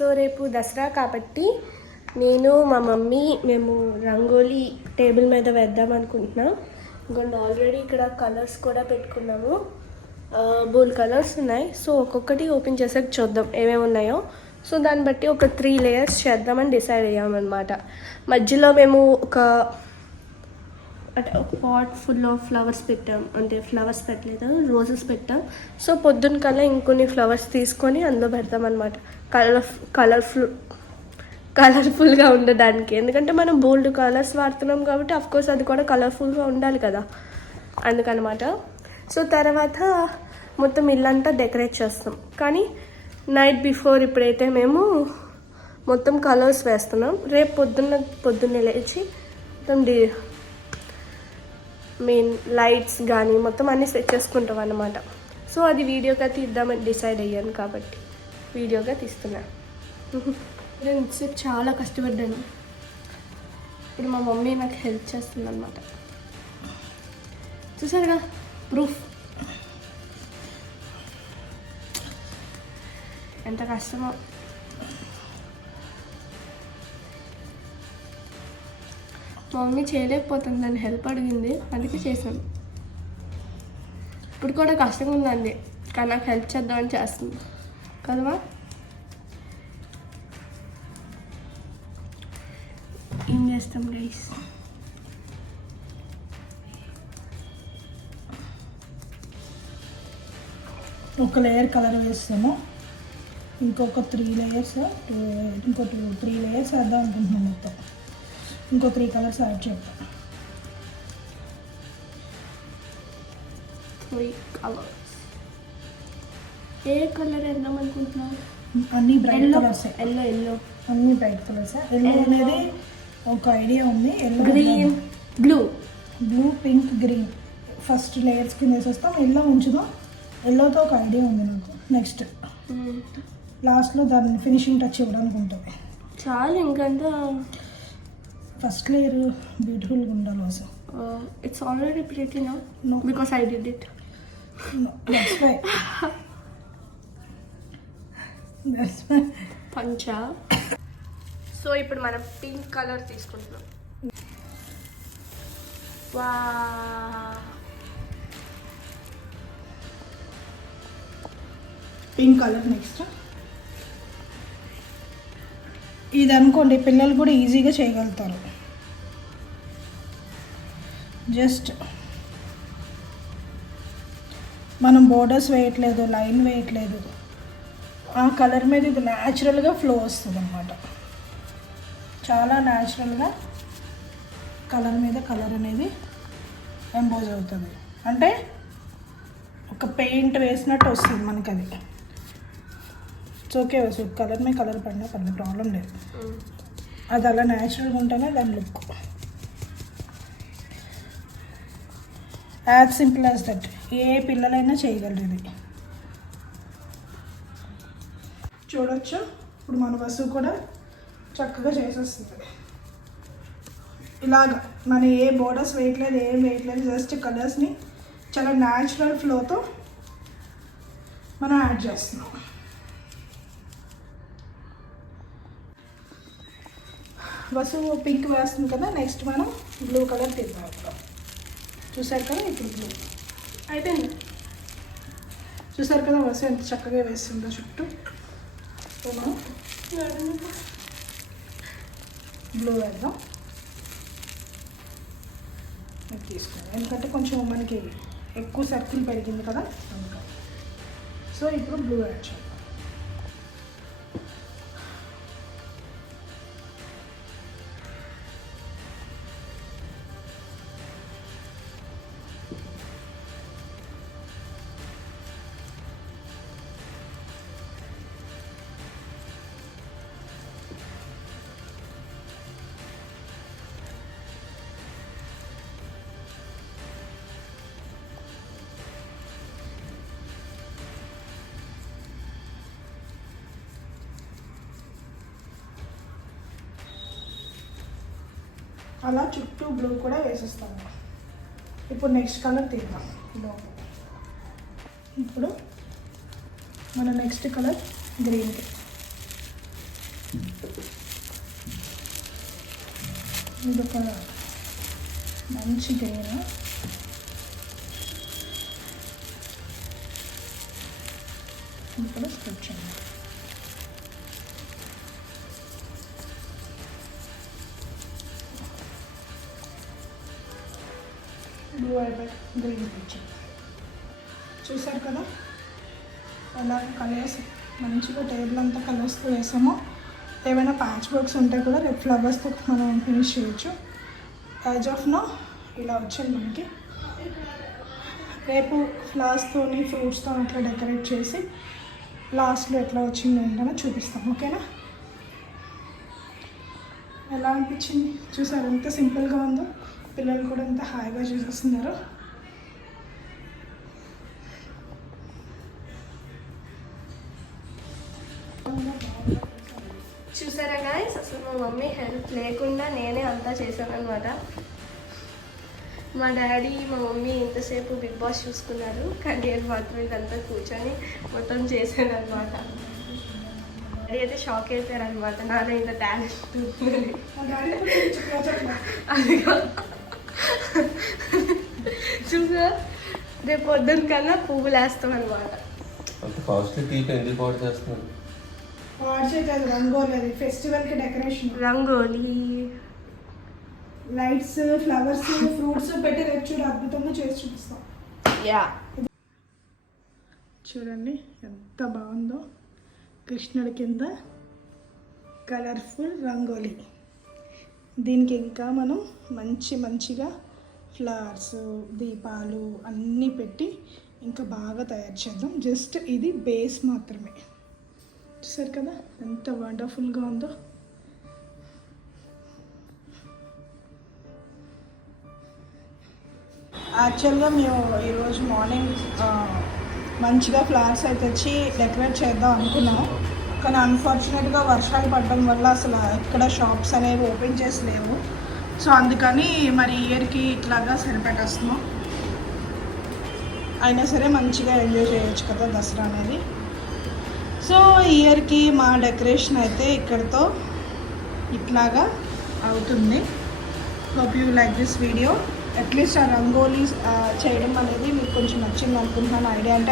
So రేపు దసరా కాబట్టి నేను మా మమ్మీ మేము రంగోలీ టేబుల్ మీద వేద్దాం అనుకుంటున్నాం. ఇంకొంచెం ఆల్రెడీ ఇక్కడ కలర్స్ కూడా పెట్టుకున్నాము. బోల్ కలర్స్ ఉన్నాయి. సో ఒక్కొక్కటి ఓపెన్ చేసాక చూద్దాం ఏమేమి ఉన్నాయో. సో దాన్ని బట్టి ఒక 3 లేయర్స్ చేద్దామని డిసైడ్ అయ్యామన్నమాట. మధ్యలో మేము ఒక పాట్ ఫుల్ ఆఫ్ ఫ్లవర్స్ పెట్టాం. అంటే ఫ్లవర్స్ పెట్టలేదు, రోజెస్ పెట్టాం. సో పొద్దున్న కల్లా ఇంకొన్ని ఫ్లవర్స్ తీసుకొని అందులో పెడతాం అనమాట. కలర్ఫుల్గా ఉండడానికి. ఎందుకంటే మనం బోల్డ్ కలర్స్ వాడుతున్నాం కాబట్టి అఫ్కోర్స్ అది కూడా కలర్ఫుల్గా ఉండాలి కదా, అందుకనమాట. సో తర్వాత మొత్తం ఇల్లంతా డెకరేట్ చేస్తాం. కానీ నైట్ బిఫోర్ ఇప్పుడైతే మేము మొత్తం కలర్స్ వేస్తున్నాం. రేపు పొద్దున్నే లేచి మొత్తం మెయిన్ లైట్స్ కానీ మొత్తం అన్నీ సెట్ చేసుకుంటాం అన్నమాట. సో అది వీడియోగా తీద్దామని డిసైడ్ అయ్యాను కాబట్టి వీడియోగా తీస్తున్నా. నేను చాలా కష్టపడ్డాను. ఇప్పుడు మా మమ్మీ నాకు హెల్ప్ చేస్తుంది అన్నమాట. చూసారుగా ప్రూఫ్ ఎంత కష్టమో. మా మమ్మీ చేయలేకపోతుంది, నన్ను హెల్ప్ అడిగింది, అందుకే చేశాను. ఇప్పుడు కూడా కష్టంగా ఉందండి, కానీ నాకు హెల్ప్ చేద్దామని చేస్తుంది కదమ్మా. ఏం చేస్తాం గైస్, ఒక లేయర్ కలర్ వేస్తాము, ఇంకొక 3 లేయర్స్ ఇంకో 3 లేయర్స్ వేద్దాం అనుకుంటున్నాం. మొత్తం ఇంకో 3 కలర్స్ యాడ్ చేద్దాం. 3 కలర్స్. ఏ కలర్ వేద్దాం అనుకుంటున్నాం? అన్నీ బ్రైట్ కలర్స్. ఎల్లో అన్నీ బ్రైట్ కలర్స్. ఎల్లో అనేది ఒక ఐడియా ఉంది. Yellow, green, blue, pink, green first layers కింద వేసేస్తాం. ఎల్లో ఉంచుదాం. ఎల్లోతో ఒక ఐడియా ఉంది నాకు. నెక్స్ట్ లాస్ట్లో దాన్ని ఫినిషింగ్ టచ్ ఇవ్వడానికి ఉంటుంది. చాలా ఇంకంతా ఫస్ట్ లేయర్ బ్యూటిఫుల్గా ఉండాలి అసలు. It's already pretty no because I did it. That's why పంచా. సో ఇప్పుడు మనం పింక్ కలర్ తీసుకుంటున్నాం. వా, పింక్ కలర్. నెక్స్ట్ ఇది అనుకోండి, పిల్లలు కూడా ఈజీగా చేయగలుగుతారు. జస్ట్ మనం బోర్డర్స్ వేయట్లేదు, లైన్ వేయట్లేదు, ఆ కలర్ మీద ఇది న్యాచురల్గా ఫ్లో వస్తుంది అన్నమాట. చాలా న్యాచురల్గా కలర్ మీద కలర్ అనేది ఎంపోజ్ అవుతుంది. అంటే ఒక పెయింట్ వేసినట్టు వస్తుంది మనకి. అది ఓకే వస్తుంది. కలర్ మీద కలర్ పడినా పడిన ప్రాబ్లం లేదు. అది అలా న్యాచురల్గా ఉంటేనే దాని look. As simple as that. ఏ పిల్లలైనా చేయగలరు ఇది. చూడొచ్చు ఇప్పుడు మన వస్తువు కూడా చక్కగా చేసేస్తుంది. ఇలాగ మన ఏ బోర్డర్స్ వేయట్లేదు, ఏం వేయట్లేదు, జస్ట్ కలర్స్ని చాలా న్యాచురల్ ఫ్లోతో మనం యాడ్ చేస్తున్నాం. వస్తువు పింక్ వేస్తుంది కదా, నెక్స్ట్ మనం బ్లూ కలర్ తీద్దాం. చూసారు కదా, ఇప్పుడు బ్లూ అయిపోయింది. చూసారు కదా వస్తువు ఎంత చక్కగా వేస్తుందో చుట్టూ. సో మనం బ్లూ వేద్దాం. తీసుకోండి, ఎందుకంటే కొంచెం మనకి ఎక్కువ సర్కిల్ పెరిగింది కదా అందుకని. సో ఇప్పుడు బ్లూ యాడ్ చేద్దాం. అలా చుట్టూ బ్లూ కూడా వేసేస్తాము. ఇప్పుడు నెక్స్ట్ కలర్ తీద్దాం. ఇప్పుడు మన నెక్స్ట్ కలర్ గ్రీన్కి ఇది ఒక మంచి గ్రీన్. ఇక్కడ స్కెచ్ చేయండి. బ్లూ అయిపోయి గ్రీన్ పిక్చర్ చూసారు కదా, అలా కలర్స్ మంచిగా టేబుల్ అంతా కలర్స్తో వేసాము. ఏమైనా ప్యాచ్ వర్క్స్ ఉంటే కూడా రేపు ఫ్లవర్స్తో మనం ఫినిష్ చేయొచ్చు. యాజ్ ఆఫ్ నో ఇలా వచ్చింది మనకి. రేపు ఫ్లవర్స్తోని ఫ్రూట్స్తో అట్లా డెకరేట్ చేసి లాస్ట్లో ఎట్లా వచ్చిందో ఏంటో చూపిస్తాం. ఓకేనా? ఎలా అనిపించింది చూసారు, ఎంత సింపుల్గా ఉందో. పిల్లలు కూడా ఎంత హాయిగా చేసేస్తున్నారు. చూసారా గాయ్స్, అసలు మా మమ్మీ హెల్ప్ లేకుండా నేనే అంతా చేశాను అనమాట. మా డాడీ మా మమ్మీ ఇంతసేపు బిగ్ బాస్ చూసుకున్నారు, కానీ నేను మాత్రం ఇదంతా కూర్చొని మొత్తం చేశాను అనమాట. డాడీ అయితే షాక్ అయిపోయారు అనమాట, నాలో ఇంత టాలెంట్ అదిగా. చూసా, రేపు పొద్దున్న కన్నా పువ్వులు వేస్తాం అనమాట. రంగోలీ ఫెస్టివల్కి decoration, rangoli lights, flowers, fruits పెట్టి రేపు చూడు అద్భుతంగా చేసి చూపిస్తాం. యా, చూడండి ఎంత బాగుందో. కృష్ణుడి కింద కలర్ఫుల్ రంగోలీ. దీనికి ఇంకా మనం మంచిగా ఫ్లవర్స్, దీపాలు అన్నీ పెట్టి ఇంకా బాగా తయారు చేద్దాం. జస్ట్ ఇది బేస్ మాత్రమే. చూసారు కదా ఎంత వండర్ఫుల్గా ఉందో. యాక్చువల్గా మేము ఈరోజు మార్నింగ్ మంచిగా ఫ్లవర్స్ అయితే తెచ్చి డెకరేట్ చేద్దాం అనుకున్నాము, కానీ అన్ఫార్చునేట్గా వర్షాలు పడడం వల్ల అసలు ఎక్కడ షాప్స్ అనేవి ఓపెన్ చేసి లేవు. సో అందుకని మరి ఇయర్కి ఇట్లాగా సరిపెట్టేస్తున్నాం. అయినా సరే మంచిగా ఎంజాయ్ చేయొచ్చు కదా దసరా అనేది. సో ఇయర్కి మా డెకరేషన్ అయితే ఇక్కడితో ఇట్లాగా అవుతుంది. Hope you like this video. At least ఆ రంగోలీ చేయడం అనేది మీకు కొంచెం నచ్చింది అనుకుంటున్నాను. ఐడియా అంటే